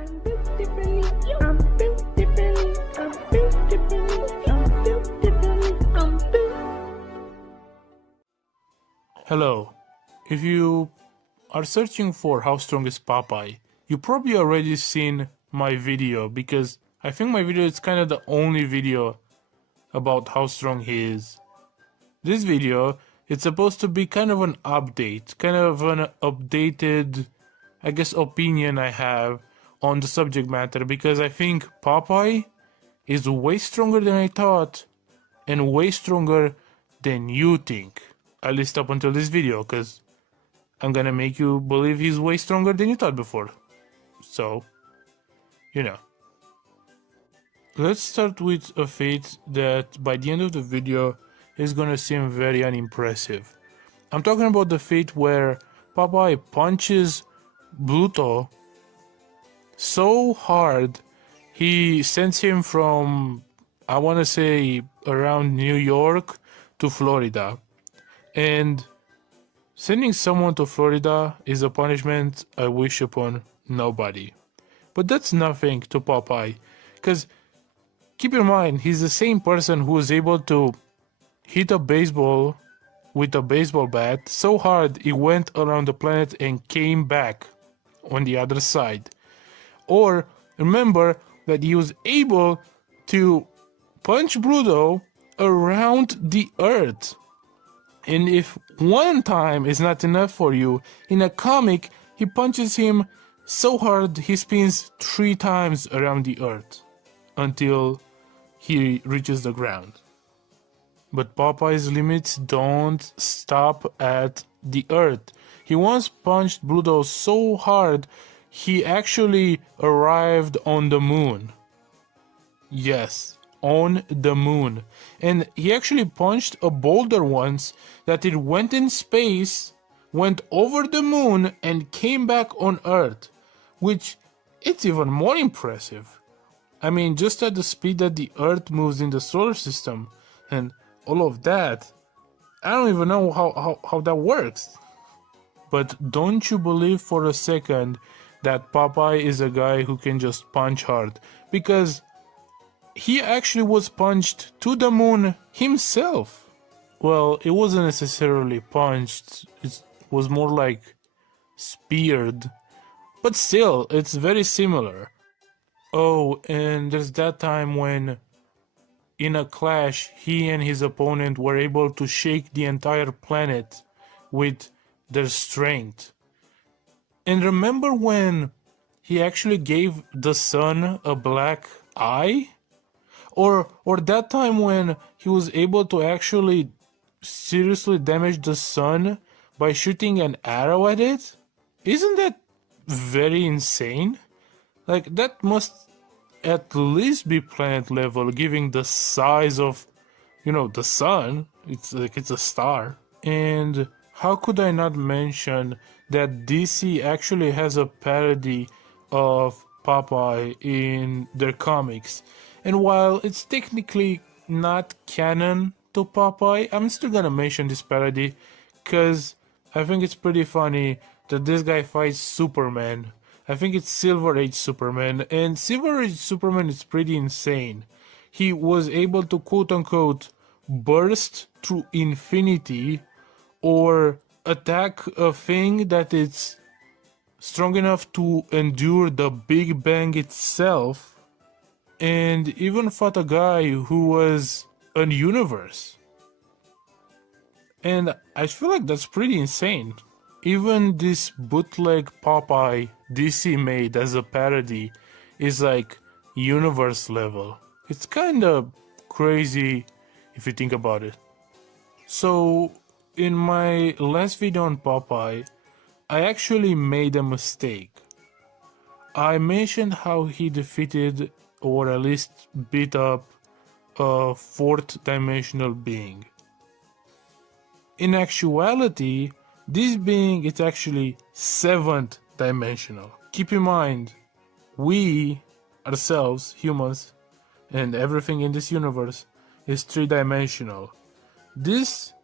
I'm built differently. I'm built differently. I'm built differently. I'm built differently. I'm built. Hello. If you are searching for how strong is Popeye, you probably already seen my video, because I think my video is kind of the only video about how strong he is. This video, it's supposed to be kind of an update, kind of an updated, I guess, opinion I have on the subject matter, because I think Popeye is way stronger than I thought and way stronger than you think, at least up until this video, because I'm gonna make you believe he's way stronger than you thought before. So, you know. Let's start with a feat that by the end of the video is gonna seem very unimpressive. I'm talking about the feat where Popeye punches Bluto so hard he sends him from, I wanna say, around New York to Florida. And sending someone to Florida is a punishment I wish upon nobody. But that's nothing to Popeye, because keep in mind, he's the same person who was able to hit a baseball with a baseball bat so hard it went around the planet and came back on the other side. Or remember that he was able to punch Bluto around the earth. And if one time is not enough for you, in a comic, he punches him so hard he spins 3 times around the earth until he reaches the ground. But Popeyes Limits don't stop at the earth. He once punched Bluto so hard he actually arrived on the moon. Yes, on the moon. And he actually punched a boulder once that it went in space, went over the moon, and came back on Earth, which it's even more impressive. I mean, just at the speed that the Earth moves in the solar system and all of that, I don't even know how that works. But don't you believe for a second that Popeye is a guy who can just punch hard, because he actually was punched to the moon himself. Well, it wasn't necessarily punched, it was more like speared, but still, it's very similar. Oh, and there's that time when in a clash he and his opponent were able to shake the entire planet with their strength. And remember when he actually gave the sun a black eye? Or that time when he was able to actually seriously damage the sun by shooting an arrow at it? Isn't that very insane? Like, that must at least be planet level, given the size of, the sun. It's like it's a star. And how could I not mention that DC actually has a parody of Popeye in their comics? And while it's technically not canon to Popeye, I'm still gonna mention this parody because I think it's pretty funny that this guy fights Superman. I think it's Silver Age Superman, and Silver Age Superman is pretty insane. He was able to quote-unquote burst through infinity or attack a thing that is strong enough to endure the Big Bang itself, and even fought a guy who was a universe. And I feel like that's pretty insane. Even this bootleg Popeye DC made as a parody is like universe level. It's kinda crazy if you think about it. So in my last video on Popeye, I actually made a mistake. I mentioned how he defeated, or at least beat up, a 4th dimensional being. In actuality, this being is actually 7th dimensional. Keep in mind, we ourselves, humans, and everything in this universe is 3-dimensional. This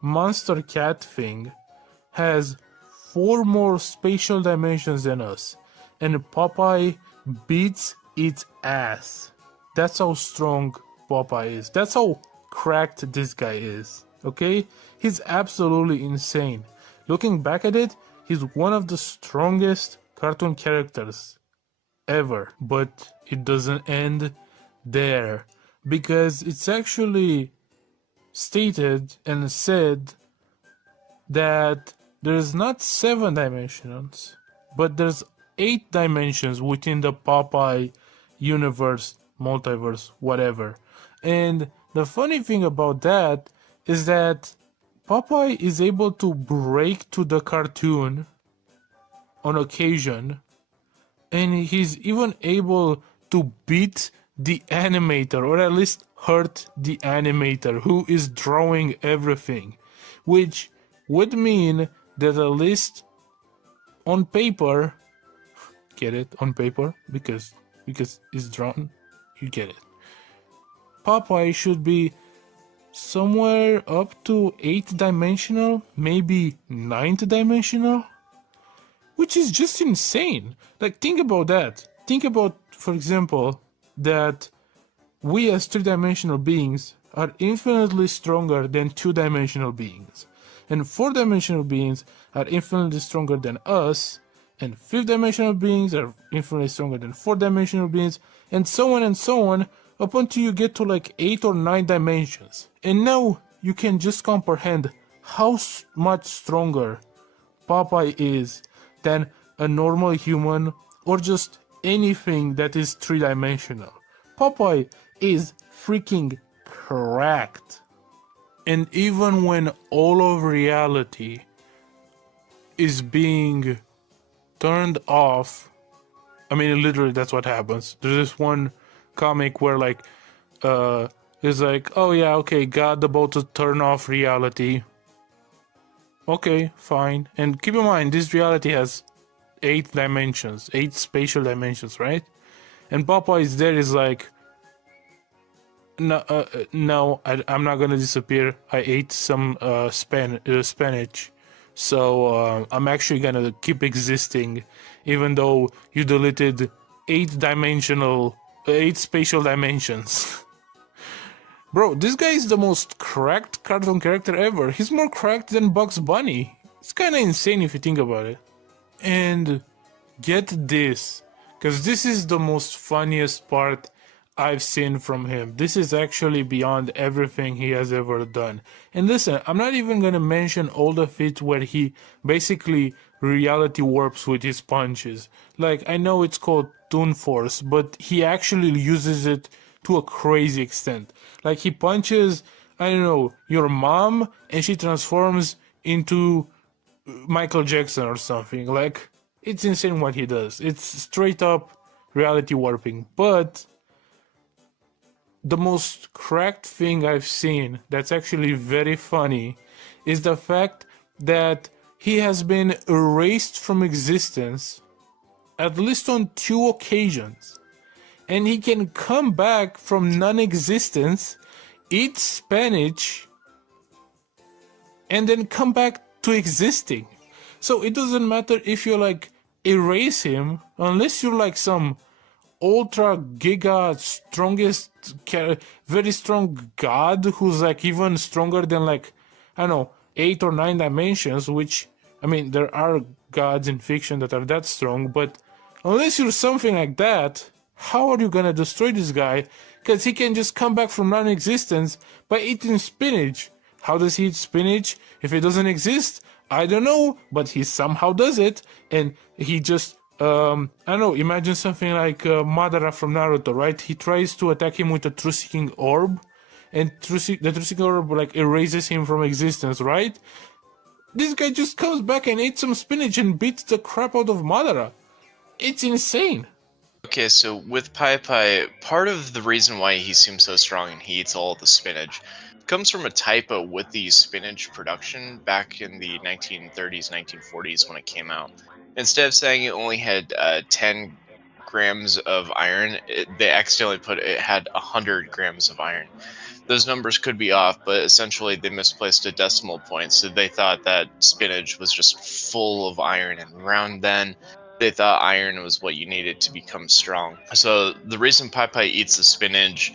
monster cat thing has 4 more spatial dimensions than us, and Popeye beats its ass. That's how strong Popeye is. That's how cracked this guy is. Okay? He's absolutely insane. Looking back at it, he's one of the strongest cartoon characters ever. But it doesn't end there, because it's actually stated and said that there's not 7 dimensions, but there's 8 dimensions within the Popeye universe, multiverse, whatever. And the funny thing about that is that Popeye is able to break to the cartoon on occasion, and he's even able to beat the animator, or at least hurt the animator who is drawing everything, which would mean that at least on paper, get it, on paper, because it's drawn, you get it, Popeye should be somewhere up to 8th dimensional, maybe 9th dimensional, which is just insane. Like, think about that. Think about, for example, that we as 3-dimensional beings are infinitely stronger than 2-dimensional beings, and 4-dimensional beings are infinitely stronger than us, and 5th-dimensional beings are infinitely stronger than 4-dimensional beings, and so on, up until you get to like 8 or 9 dimensions. And now you can just comprehend how much stronger Popeye is than a normal human or just anything that is 3-dimensional. Popeye is freaking cracked. And even when all of reality is being turned off, I mean, literally that's what happens. There's this one comic where like it's like, oh yeah, okay, God about to turn off reality. Okay, fine. And keep in mind, this reality has 8 dimensions, 8 spatial dimensions, right? And Popeye's there is like, no, I'm not gonna disappear. I ate some spinach, so I'm actually gonna keep existing, even though you deleted 8 spatial dimensions. Bro, this guy is the most cracked cartoon character ever. He's more cracked than Bugs Bunny. It's kinda insane if you think about it. And get this, because this is the most funniest part I've seen from him. This is actually beyond everything he has ever done. And listen, I'm not even gonna mention all the feats where he basically reality warps with his punches. Like, I know it's called Toon Force, but he actually uses it to a crazy extent. Like, he punches, I don't know, your mom, and she transforms into Michael Jackson or something. Like, it's insane what he does. It's straight up reality warping. But the most cracked thing I've seen that's actually very funny is the fact that he has been erased from existence at least on 2 occasions. And he can come back from non-existence, eat spinach, and then come back to existing. So it doesn't matter if you like erase him, unless you're like some ultra giga strongest, very strong god who's like even stronger than like, I don't know, 8 or 9 dimensions, which, I mean, there are gods in fiction that are that strong, but unless you're something like that, how are you gonna destroy this guy? Because he can just come back from non-existence by eating spinach. How does he eat spinach if it doesn't exist? I don't know, but he somehow does it, and he just, I don't know, imagine something like Madara from Naruto, right? He tries to attack him with a truth-seeking orb, and the truth-seeking orb like erases him from existence, right? This guy just comes back and eats some spinach and beats the crap out of Madara. It's insane. Okay, so with Popeye, part of the reason why he seems so strong and he eats all the spinach comes from a typo with the spinach production back in the 1930s, 1940s when it came out. Instead of saying it only had 10 grams of iron, they accidentally put it had 100 grams of iron. Those numbers could be off, but essentially they misplaced a decimal point, so they thought that spinach was just full of iron, and around then They thought iron was what you needed to become strong. So the reason Popeye eats the spinach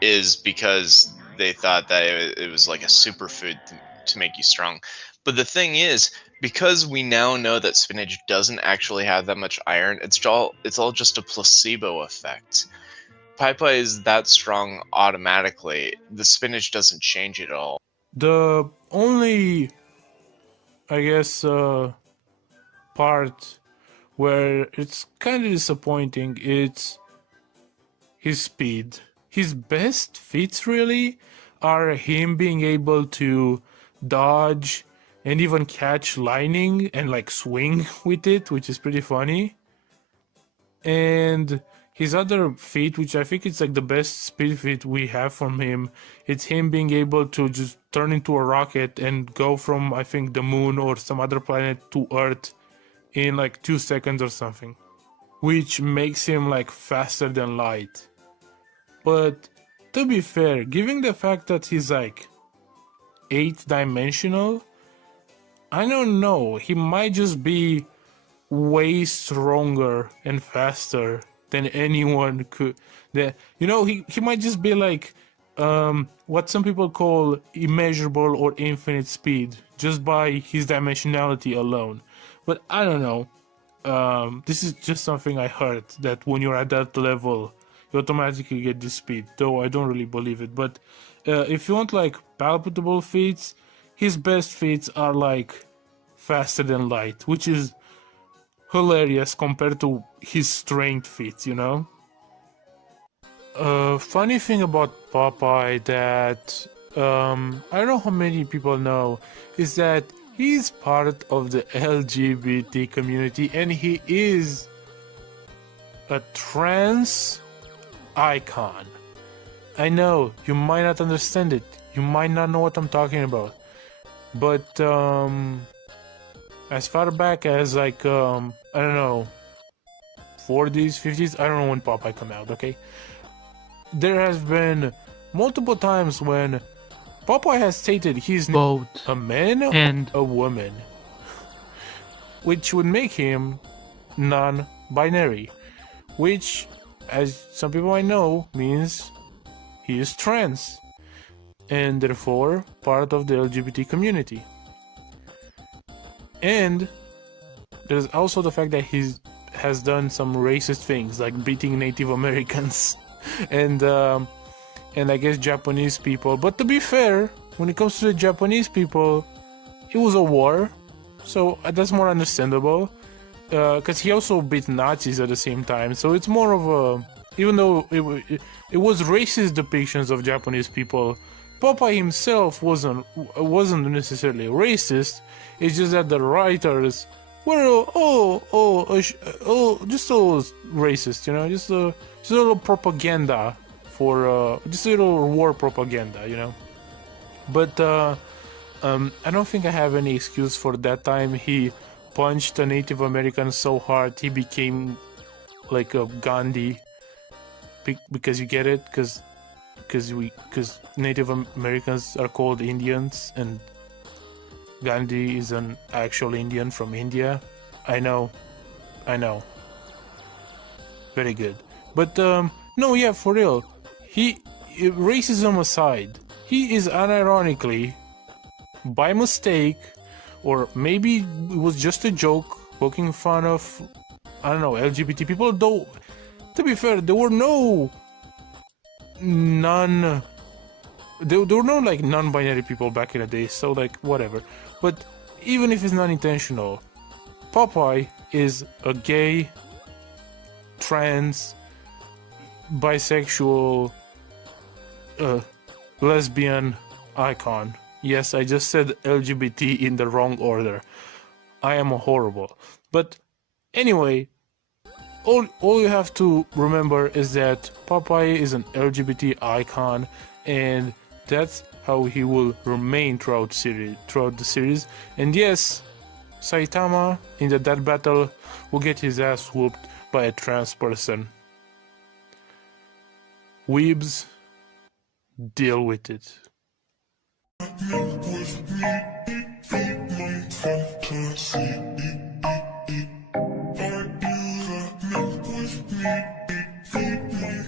is because they thought that it was like a superfood to make you strong. But the thing is, because we now know that spinach doesn't actually have that much iron, it's all just a placebo effect. Popeye is that strong automatically. The spinach doesn't change it at all. The only, I guess, part where it's kind of disappointing, it's his speed. His best feats really are him being able to dodge and even catch lightning and like swing with it, which is pretty funny. And his other feat, which I think is like the best speed feat we have from him, it's him being able to just turn into a rocket and go from, I think, the moon or some other planet to Earth in like 2 seconds or something, which makes him like faster than light. But to be fair, given the fact that he's like 8-dimensional, I don't know, he might just be way stronger and faster than anyone could. He might just be like what some people call immeasurable or infinite speed just by his dimensionality alone. But I don't know. This is just something I heard, that when you're at that level, you automatically get this speed, though I don't really believe it. But if you want like palpable feats, his best feats are like faster than light, which is hilarious compared to his strength feats, you know? Funny thing about Popeye that I don't know how many people know is that he's part of the LGBT community and he is a trans icon. I know you might not understand it, you might not know what I'm talking about, but as far back as like I don't know, 40s, 50s, I don't know when Popeye came out, okay? There has been multiple times when Popeye has stated he's both a man and a woman, which would make him non-binary, which, as some people I know, means he is trans and therefore part of the LGBT community. And there's also the fact that he has done some racist things like beating Native Americans and I guess Japanese people. But to be fair, when it comes to the Japanese people, it was a war, so that's more understandable. Because he also beat Nazis at the same time, so it's more of a, even though it was racist depictions of Japanese people, Popeye himself wasn't necessarily racist. It's just that the writers were just all racist, you know, just a little propaganda for just a little war propaganda, you know. But I don't think I have any excuse for that time he punched a Native American so hard he became like a Gandhi, because you get it, because Native Americans are called Indians and Gandhi is an actual Indian from India. I know. Very good. But no, yeah, for real. Racism aside, he is unironically, by mistake, or maybe it was just a joke, poking fun of, I don't know, LGBT people, though, to be fair, there were no like non-binary people back in the day, so like whatever. But even if it's not intentional, Popeye is a gay, trans, bisexual, lesbian icon. Yes, I just said LGBT in the wrong order. I am horrible. But anyway, all you have to remember is that Popeye is an LGBT icon, and that's how he will remain throughout the series. And yes, Saitama in that battle will get his ass whooped by a trans person. Weebs, deal with it.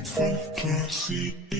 First class seat.